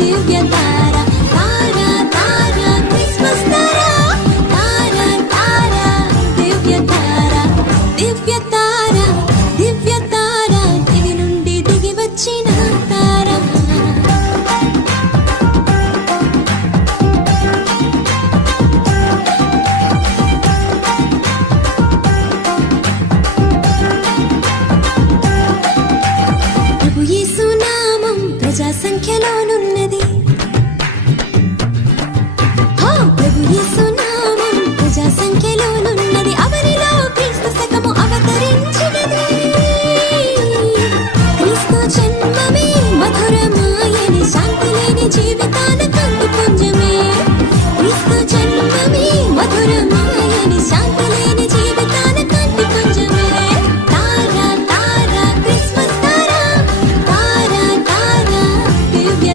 దివ్య తార తార తార Christmas తార తార తార దివ్య తార దివ్య తార దివ్య తార దివి నుండి దిగి వచ్చిన తార ప్రభు యేసు నామం ప్రజా సంఖ్యలోనున్నది ప్రభు యేసు నామం ప్రజా సంఖ్య